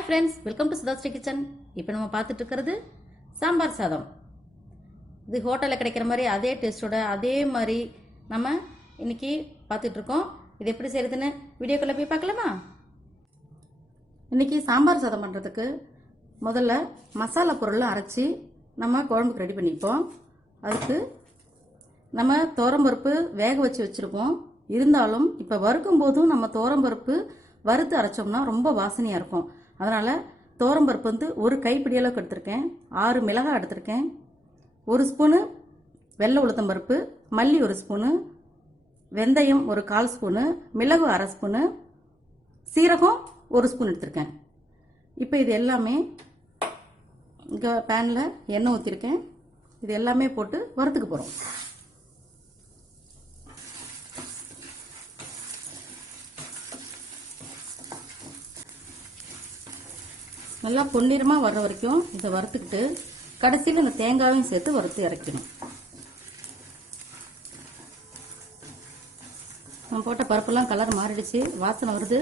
Hi friends, welcome to SudhaSri kitchen. இப்போ நம்ம பார்த்துட்டு இருக்கிறது சாம்பார் சாதம். இது ஹோட்டல்ல கிடைக்கிற மாதிரி அதே டேஸ்டோட அதே மாதிரி நம்ம இன்னைக்கு பார்த்துட்டு இருக்கோம். இது எப்படி செய்யறதுன்னு வீடியோக்குள்ள போய் பார்க்கலாமா? இன்னைக்கு சாம்பார் சாதம் பண்றதுக்கு முதல்ல மசாலா பொருளை அரைச்சி நம்ம குழம்புக்கு ரெடி பண்ணிப்போம். அதுக்கு நம்ம துவரம்பருப்பு வேக வச்சு வச்சிருக்கோம். இருந்தாலும் இப்போ வறுக்கும் போதும் நம்ம துவரம்பருப்பு வறுத்து அரைச்சோம்னா ரொம்ப வாசனையா இருக்கும். அதனால துவரம்பருப்பு வந்து ஒரு கைப்பிடி அளவுக்கு எடுத்திருக்கேன். 6 மிளகாய் எடுத்திருக்கேன். 1 ஸ்பூனு வெள்ளை உளுத்தம்பருப்பு, மல்லி 1 ஸ்பூனு, வெந்தயம் ஒரு 1/4 ஸ்பூனு, மிளகு 1/2 ஸ்பூனு, சீரகம் 1 ஸ்பூன் எடுத்திருக்கேன். இப்போ இது எல்லாமே இங்கே பேனில் எண்ணெய் ஊற்றிருக்கேன். இது எல்லாமே போட்டு வறுத்துக்க போகிறோம். நல்லா பொன்னிறமாக வர்ற வரைக்கும் இதை வறுத்துக்கிட்டு கடைசியில் இந்த தேங்காயும் சேர்த்து வறுத்து இறக்கணும். நம்ம போட்ட பருப்பெல்லாம் கலர் மாறிடுச்சு, வாசனை வருது.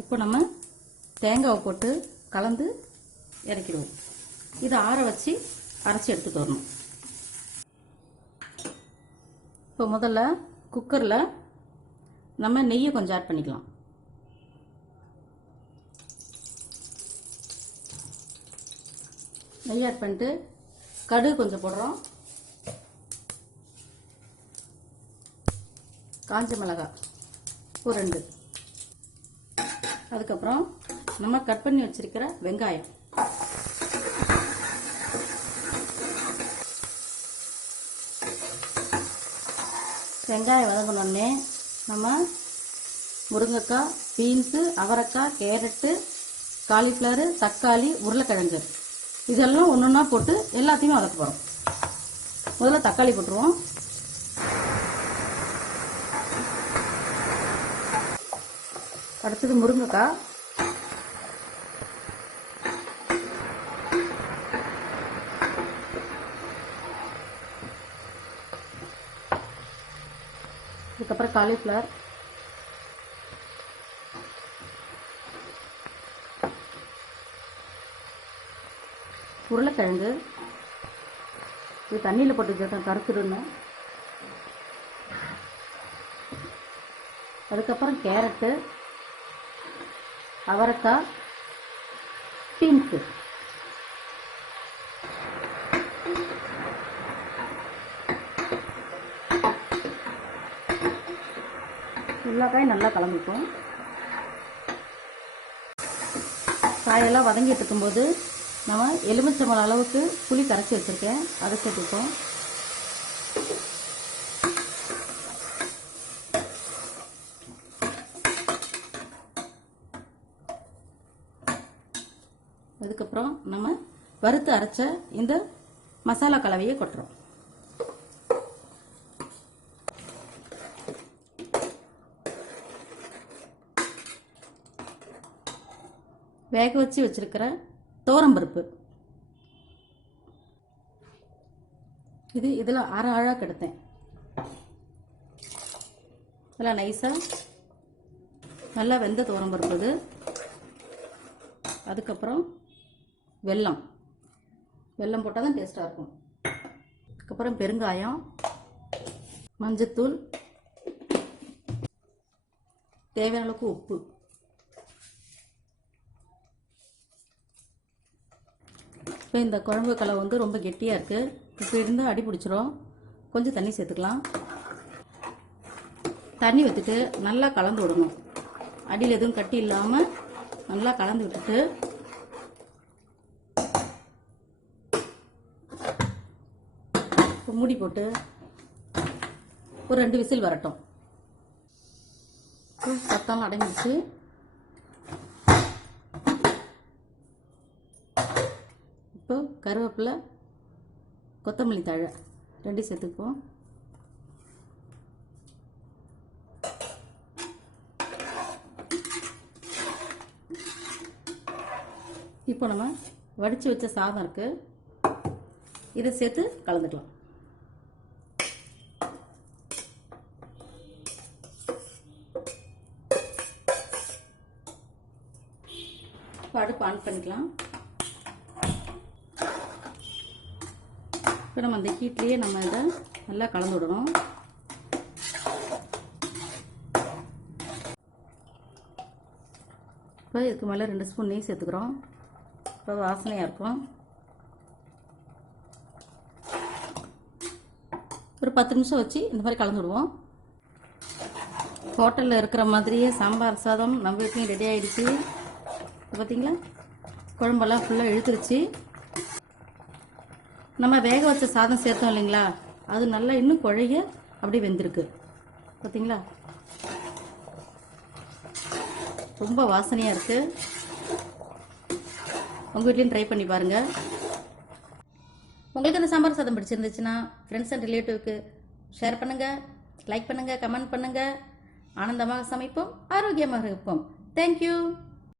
இப்போ நம்ம தேங்காவை போட்டு கலந்து இறக்கிடுவோம். இதை ஆற வச்சு அரைச்சி எடுத்துட்டு வரணும். இப்போ முதல்ல குக்கரில் நம்ம நெய்யை கொஞ்சம் ஆட் பண்ணிக்கலாம். நெய் ஆட் பண்ணிட்டு கடுகு கொஞ்சம் போடுறோம். காஞ்ச மிளகாய் ஒரு 2. அதுக்கப்புறம் நம்ம கட் பண்ணி வச்சிருக்கிற வெங்காயம், வெங்காயம் வதங்கினோடனே நம்ம முருங்கைக்காய், பீன்ஸு, அவரைக்காய், கேரட்டு, காலிஃப்ளவர், தக்காளி, உருளைக்கிழங்கு இதெல்லாம் ஒன்றொன்னா போட்டு எல்லாத்தையுமே வதக்க போகிறோம். முதல்ல தக்காளி போட்டுருவோம். அடுத்தது முருங்கைக்காய், அதுக்கப்புறம் காலிஃப்ளவர், உருளைக்கிழங்கு, இது தண்ணியில் போட்டு வச்சுருக்கேன் கருத்துருன்னு. அதுக்கப்புறம் கேரட்டு, அவரைக்காய், பீன்ஸு, எல்லா காயும் நல்லா கலந்துப்போம். காயெல்லாம் வதங்கிட்டு இருக்கும்போது நம்ம எலுமிச்சம்பழம் அளவுக்கு புளி கரைச்சி வச்சிருக்கேன், அதை சேர்த்துப்போம். அதுக்கப்புறம் நம்ம வறுத்து அரைச்ச இந்த மசாலா கலவையை கொட்டுறோம். வேக வச்சு வச்சிருக்கிற துவரம்பருப்பு இதில் அரை அழகாக எடுத்தேன். இதெல்லாம் நைஸாக நல்லா வெந்த துவரம்பருப்பு இது. அதுக்கப்புறம் வெல்லம் போட்டால் தான் டேஸ்ட்டாக இருக்கும். அதுக்கப்புறம் பெருங்காயம், மஞ்சத்தூள், தேவையான அளவுக்கு உப்பு. இப்போ இந்த குழம்பு கலவை வந்து ரொம்ப கெட்டியாக இருக்குது. இப்போ இருந்தால் அடி பிடிச்சிரும். கொஞ்சம் தண்ணி சேர்த்துக்கலாம். தண்ணி ஊற்றிட்டு நல்லா கலந்து விடணும். அடியில் எதுவும் கட்டி இல்லாமல் நல்லா கலந்து விட்டுட்டு இப்போ மூடி போட்டு ஒரு 2 விசில் வரட்டும். சத்தம் அடங்கிடுச்சு. இப்போ கருவேப்பிலை, கொத்தமல்லி தழை 2 சேர்த்துப்போம். இப்போ நம்ம வடித்து வச்ச சாதம் இருக்கு, இதை சேர்த்து கலந்துக்கலாம். இப்போ அடுப்பு ஆன் பண்ணிக்கலாம். இப்போ நம்ம அந்த ஹீட்லேயே நம்ம இதை நல்லா கலந்து விடணும். இப்போ இதுக்கு மேலே 2 ஸ்பூன் நெய் சேர்த்துக்கிறோம். இப்போ வாசனையாக இருக்கும். ஒரு 10 நிமிஷம் வச்சு இந்த மாதிரி கலந்து விடுவோம். ஹோட்டலில் இருக்கிற மாதிரியே சாம்பார் சாதம் நம்ம வீட்லையும் ரெடி ஆகிடுச்சு. பார்த்தீங்களா, குழம்பெல்லாம் ஃபுல்லாக இழுத்துருச்சு. நம்ம வேக வச்ச சாதம் சேர்த்தோம் இல்லைங்களா, அது நல்லா இன்னும் குழைய அப்படியே வெந்திருக்கு. பார்த்தீங்களா, ரொம்ப வாசனையாக இருக்குது. உங்கள் வீட்லேயும் ட்ரை பண்ணி பாருங்கள். உங்களுக்கு இந்த சாம்பார் சாதம் பிடிச்சிருந்துச்சுன்னா ஃப்ரெண்ட்ஸ் அண்ட் ரிலேட்டிவ்க்கு ஷேர் பண்ணுங்கள், லைக் பண்ணுங்கள், கமெண்ட் பண்ணுங்கள். ஆனந்தமாக சமைப்போம், ஆரோக்கியமாக இருப்போம். தேங்க்யூ.